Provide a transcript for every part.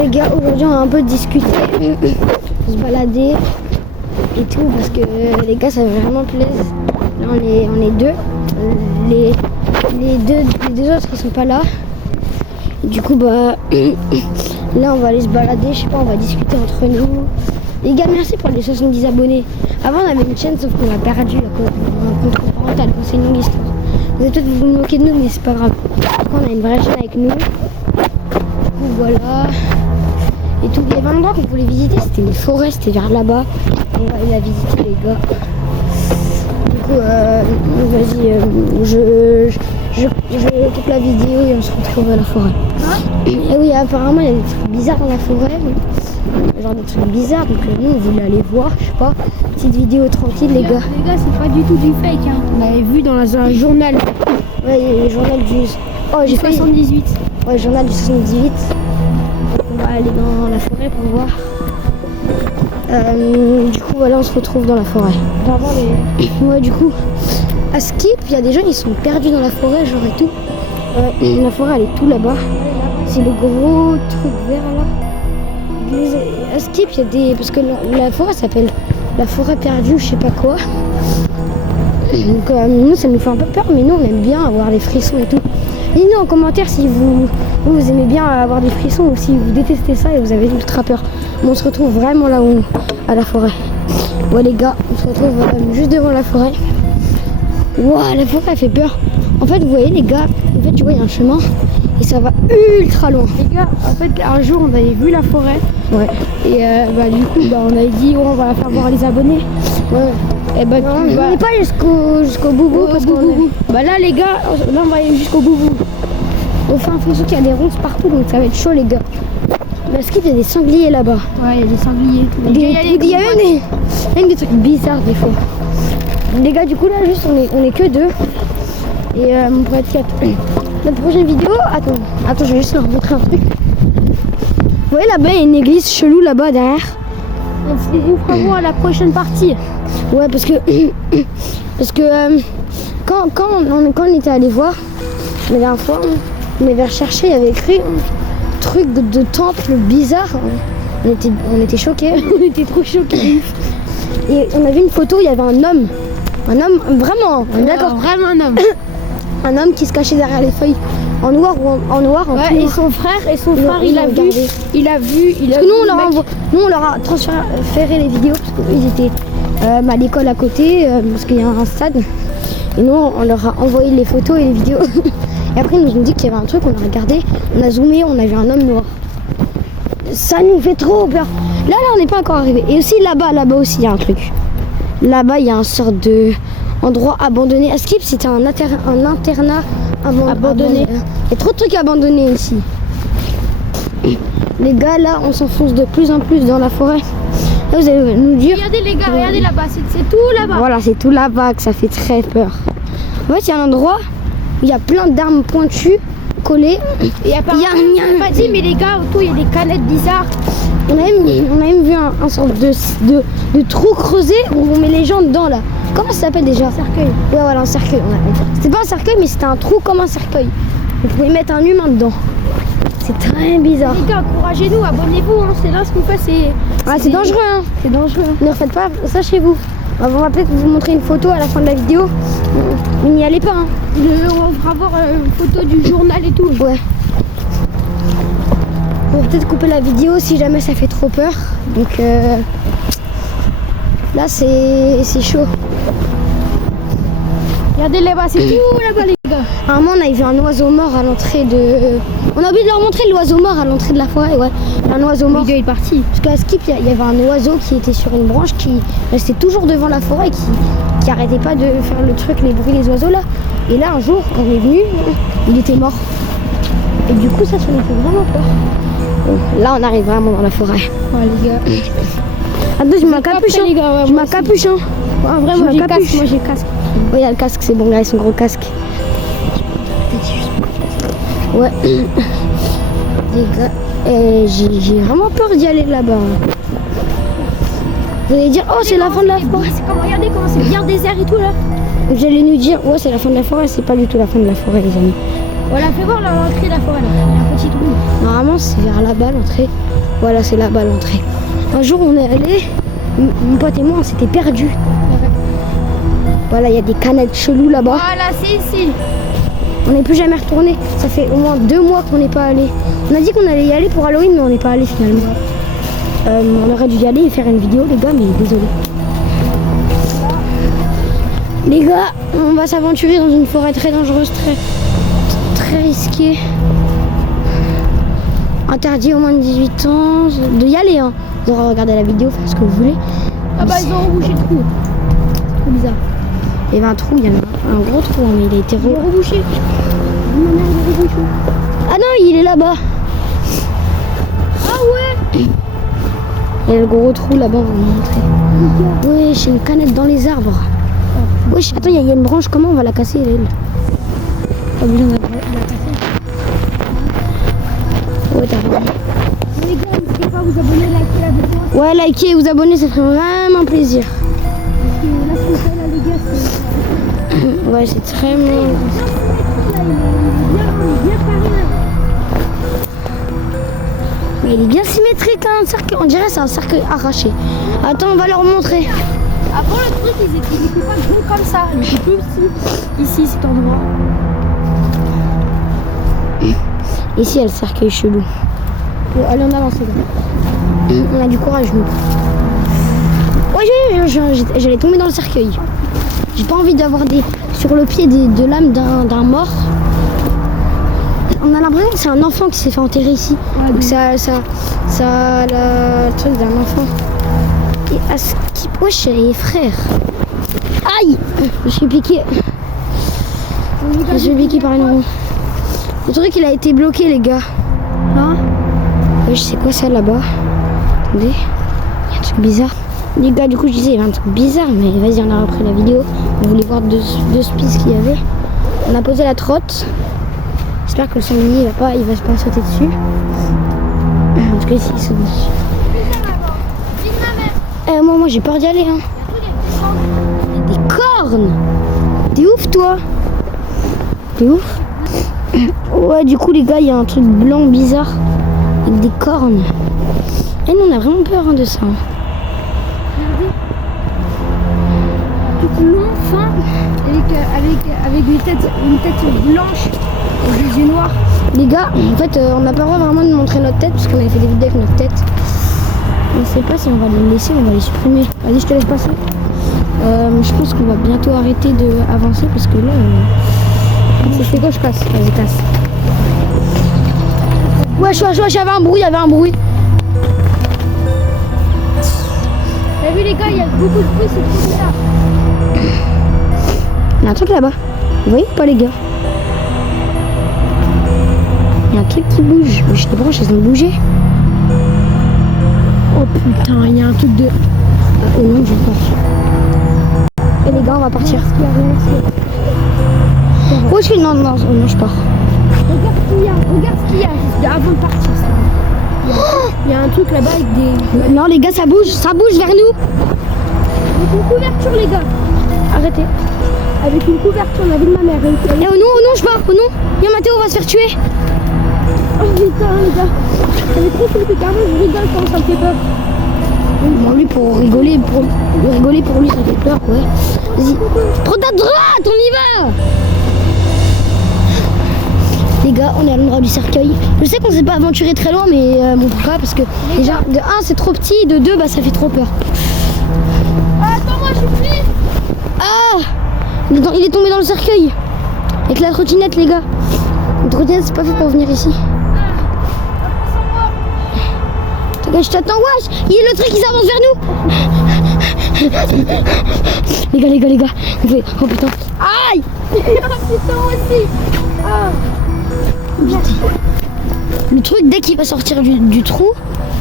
Les gars, aujourd'hui on a un peu discuté, se balader et tout parce que les gars ça me vraiment plaise. Là on est deux, les deux autres ils sont pas là. Et du coup bah là on va aller se balader, je sais pas, on va discuter entre nous. Les gars, merci pour les 70 abonnés. Avant on avait une chaîne sauf qu'on a perdu un contrôle parental, c'est une longue histoire. Vous allez peut-être vous moquer de nous mais c'est pas grave. On a une vraie chaîne avec nous. Du coup voilà. Et tout, il y avait un endroit qu'on voulait visiter, c'était les forêts, c'était vers là-bas. On va aller la visiter les gars. Du coup, vas-y, je coupe la vidéo et on se retrouve à la forêt. Et oui, apparemment il y a des trucs bizarres dans la forêt. Genre des trucs bizarres, donc nous on voulait aller voir, je sais pas. Petite vidéo tranquille les gars. Les gars, c'est pas du tout du fake, hein. On l'avait vu dans un journal. Ouais, il y a le journal du... Oh, j'ai fait 78. Ouais, le journal du 78. On va aller dans la forêt pour voir. Du coup, voilà, on se retrouve dans la forêt. Ouais, du coup, à Skip, il y a des gens, ils sont perdus dans la forêt, genre et tout. La forêt, elle est tout là-bas. C'est le gros truc vert là. À Skip, il y a des... Parce que la forêt s'appelle la forêt perdue, je sais pas quoi. Donc, nous, ça nous fait un peu peur, mais nous, on aime bien avoir des frissons et tout. Dites-nous en commentaire si vous aimez bien avoir des frissons ou si vous détestez ça et vous avez ultra peur. Mais on se retrouve vraiment là-haut, à la forêt. Ouais les gars, on se retrouve juste devant la forêt. Waouh, la forêt elle fait peur. En fait, vous voyez les gars, en fait tu vois il y a un chemin et ça va ultra loin. Les gars, en fait un jour on avait vu la forêt. Ouais. Et du coup on avait dit on va la faire voir les abonnés. Ouais. Et bah on n'est pas jusqu'au boubou parce qu'on Bah là les gars, là on va aller jusqu'au boubou. On fait un frisson qu'il y a des ronces partout donc ça va être chaud les gars. Parce qu'il y a des sangliers là-bas. Ouais, il y a des sangliers. Il y a même des trucs bizarres des fois. Les gars, du coup là juste on est que deux. Et on pourrait être 4. Notre prochaine vidéo, attends, je vais juste leur montrer un truc. Vous voyez là-bas, il y a une église chelou là-bas derrière. On vous fera voir à la prochaine partie. Ouais, parce que quand on était allé voir, la dernière fois, on avait recherché, il y avait écrit un truc de temple bizarre. On était choqués. On était trop choqués. Et on a vu une photo, il y avait un homme vraiment, d'accord, vraiment un homme. Un homme qui se cachait derrière les feuilles en noir ou en noir. Ouais, et son frère, il a vu. Parce que nous on leur a transféré les vidéos parce qu'ils étaient à l'école à côté parce qu'il y a un stade. Et nous on leur a envoyé les photos et les vidéos. Et après ils nous ont dit qu'il y avait un truc, on a regardé, on a zoomé, on a vu un homme noir. Ça nous fait trop peur. Là on n'est pas encore arrivé. Et aussi là-bas aussi il y a un truc. Là-bas il y a un sorte de endroit abandonné. À Skip c'était un internat abandonné. Il y a trop de trucs abandonnés ici. Les gars là on s'enfonce de plus en plus dans la forêt. Là vous allez nous dire... Regardez les gars, regardez là-bas, c'est tout là-bas. Voilà, c'est tout là-bas que ça fait très peur. En fait il y a un endroit où il y a plein d'armes pointues collées. Et apparemment, on m'a dit mais les gars autour il y a des canettes bizarres. On a même vu un sorte de trou creusé où on met les gens dedans là. Comment ça s'appelle déjà? Un cercueil. Ouais voilà, un cercueil. C'était pas un cercueil mais c'était un trou comme un cercueil. Vous pouvez mettre un humain dedans. C'est très bizarre. Les gars, encouragez-nous, abonnez-vous, hein. C'est là ce qu'on fait, c'est dangereux hein. C'est dangereux. Ne refaites pas ça chez vous. On va peut-être vous montrer une photo à la fin de la vidéo. Mais n'y allez pas hein. On fera voir une photo du journal et tout. Ouais. On va peut-être couper la vidéo si jamais ça fait trop peur. Donc là c'est chaud. Regardez là-bas, c'est tout là-bas les gars. À un moment on a vu un oiseau mort à l'entrée de... On a oublié de leur montrer l'oiseau mort à l'entrée de la forêt, ouais. Un oiseau mort. Le gars est parti. Parce qu'à Skip, il y avait un oiseau qui était sur une branche qui restait toujours devant la forêt, qui arrêtait pas de faire le truc, les bruits des oiseaux là. Et là un jour, quand on est venu, il était mort. Et du coup ça nous fait vraiment peur. Bon, là on arrive vraiment dans la forêt. Ouais les gars. Attends, je m'encapuche hein. Les gars, ouais, je m'encapuche hein. Ouais, vraiment j'ai casque, moi j'ai casque. Oui, il y a le casque, c'est bon, là, son gros casque. Ouais. Les gars, j'ai vraiment peur d'y aller là-bas. Vous allez dire, oh, c'est la fin de la forêt. Regardez comment c'est bien désert et tout là. Vous allez nous dire, ouais, c'est la fin de la forêt. C'est pas du tout la fin de la forêt, les amis. Voilà, fais voir l'entrée de la forêt. Là. Il y a un petit trou. Normalement, c'est vers là-bas l'entrée. Voilà, c'est là-bas l'entrée. Un jour, on est allé, mon pote et moi, on s'était perdus. Voilà, il y a des canettes cheloues là-bas. Voilà, c'est ici. On n'est plus jamais retourné. Ça fait au moins 2 mois qu'on n'est pas allé. On a dit qu'on allait y aller pour Halloween, mais on n'est pas allé finalement. On aurait dû y aller et faire une vidéo, les gars, mais désolé. Les gars, on va s'aventurer dans une forêt très dangereuse, très risquée. Interdit aux moins de 18 ans de y aller. Hein. Vous aurez regardé la vidéo, faites ce que vous voulez. Ah bah ils ont rebouché le trou. C'est trop bizarre. Il y avait un trou, il y en a un gros trou, mais il a été rebouché. Ah non, il est là-bas. Ah ouais. Il y a le gros trou là-bas, on va vous montrer. Oui, j'ai une canette dans les arbres. Oui, attends, il y a une branche, comment on va la casser, elle? Pas besoin de la casser. Ouais, t'as raison. Les gars, n'hésitez pas à vous abonner, liker la vidéo. Ouais, liker et vous abonner, ça ferait vraiment plaisir. Parce que là, ce qu'on fait là, les gars, c'est... Ouais, c'est très bien. Là, il est bien carré là. Mais il est bien symétrique, hein, un cercle. On dirait que c'est un cercle arraché. Attends, on va leur montrer. Avant, le truc, ils étaient pas gros comme ça. Ils étaient plus petits. Ici, cet endroit. Ici, il y a le cercueil chelou. Bon, allez, on avance, les gars. On a du courage, nous. Ouais, j'allais tomber dans le cercueil. J'ai pas envie d'avoir sur le pied de l'âme d'un mort. On a l'impression que c'est un enfant qui s'est fait enterrer ici. Ouais, donc ça le truc d'un enfant. Et à ce qui... Wesh, les frères. Aïe! Je suis piqué. Je suis piqué par une roue. Le truc, il a été bloqué, les gars. Hein? Wesh, c'est quoi ça là-bas? Attendez. Il y a un truc bizarre. Les gars, du coup, je disais, il y avait un truc bizarre, mais vas-y, on a repris la vidéo. On voulait voir deux spies qu'il y avait. On a posé la trotte. J'espère que le sanglier, il va pas sauter dessus. En tout cas, ici, il saute dessus. Moi, j'ai peur d'y aller. Hein. Des cornes! T'es ouf, toi? T'es ouf? Ouais, du coup, les gars, il y a un truc blanc bizarre avec des cornes. Et nous, on a vraiment peur de ça. Tout long, fin, avec une tête blanche, aux yeux noirs. Les gars, en fait, on n'a pas le droit vraiment de montrer notre tête parce qu'on avait fait des vidéos avec notre tête. On ne sait pas si on va les laisser, on va les supprimer. Vas-y, je te laisse passer. Je pense qu'on va bientôt arrêter d'avancer parce que là, c'est quoi, je casse. Vas-y, casse. Wesh, il y avait un bruit, T'as vu les gars, il y a beaucoup de bruit, c'est trop bizarre. Il y a un truc là-bas. Vous voyez ou pas, les gars? Il y a un truc qui bouge. Wesh, les branches, elles ont bougé. Oh putain, il y a un truc de... Oh non, je pense. Et les gars, on va partir. Wesh, non, je pars. Regarde ce qu'il y a avant de partir. Il y a un truc là-bas avec des... Non, les gars, ça bouge vers nous. Avec une couverture, les gars. Arrêtez. Avec une couverture, la vie de ma mère. Eh oh non, je pars, oh non. Viens, Mathéo, on va se faire tuer. Oh putain, les gars. Ça fait trop flippé, carrément, je rigole quand ça me fait peur. Bon, lui, pour rigoler, pour lui, ça fait peur, ouais. Vas-y. Prends ta droite, on y va. Les gars, on est à l'endroit du cercueil. Je sais qu'on s'est pas aventuré très loin, mais mon frère, parce que déjà, de 1, c'est trop petit, de 2, bah, ça fait trop peur. Ah, attends, moi, je suis pris. Ah! Il est tombé dans le cercueil. Avec la trottinette, les gars. La trottinette, c'est pas fait pour venir ici. Je t'attends, wesh! Il y a le truc qui s'avance vers nous! Les gars, on fait... Oh putain! Aïe! Putain, aussi. Ah. Le truc, dès qu'il va sortir du trou,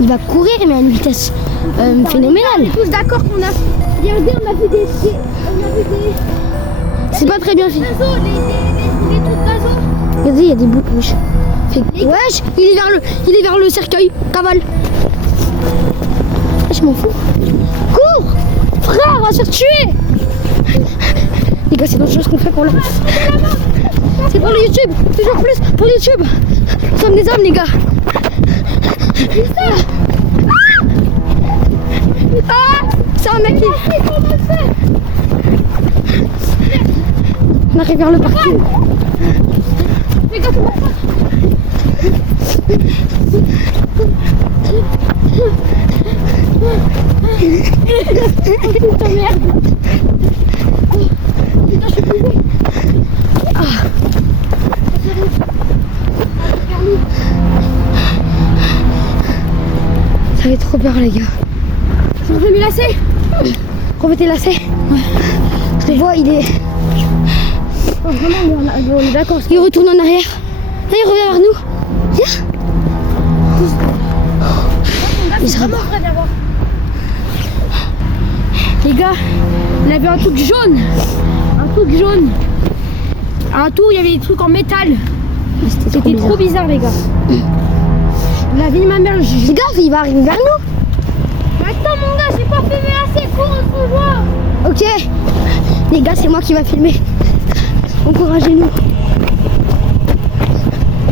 il va courir, mais à une vitesse phénoménale. On est tous d'accord qu'on a... Regardez, on a vu des... C'est pas très bien fait. Les trucs d'oiseaux. Regardez, il y a des bouts de wesh. Wesh! Il est vers le cercueil. Cavale! Je m'en fous. Cours! Frère, on va se faire tuer! Les gars, c'est dangereux ce qu'on fait pour là. C'est pour le YouTube. Toujours plus pour le YouTube. Nous sommes des hommes, les gars. Ah, c'est un mec qui... On arrive vers le parking. Les gars, comment ça? Putain, merde. Putain, je suis plus belle. Ça fait trop peur, les gars. Je refais mes lacets. Refais tes lacets. Je te vois, il est... Oh, vraiment, on est d'accord. Il retourne en arrière. Là, il revient vers nous. Viens. Il sera vraiment prêt d'avoir. Les gars, on avait un truc jaune. Un truc jaune. À un tour, il y avait des trucs en métal. C'était trop bizarre, les gars. La vie de ma mère, Fais gaffe, il va arriver vers nous. Mais attends, mon gars, j'ai pas fait mes lacets. Cours, on se rejoint. Ok. Les gars, c'est moi qui va filmer. Encouragez-nous.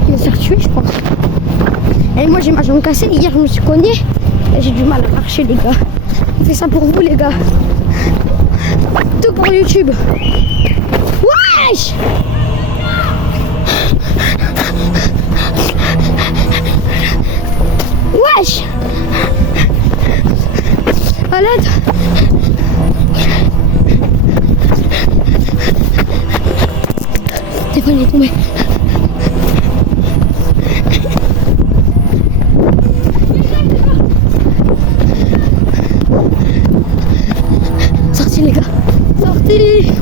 Il va se faire tuer, je pense. Et moi, j'ai ma jambe cassée. Hier, je me suis cognée. Et j'ai du mal à marcher, les gars. On fait ça pour vous, les gars. Tout pour YouTube. Wesh! Wesh! À l'aide! Stéphane est tombé. Sorti, les gars. Sorti.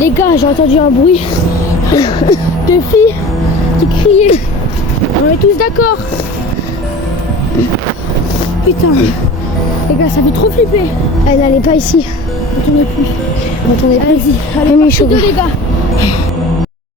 Les gars, j'ai entendu un bruit de filles qui criaient. On est tous d'accord. Putain. Les gars, ça fait trop flipper. Elle n'allait pas ici. Retournez plus. Retournez plus. Allez-y. Allez, Allez, partie 2, les gars.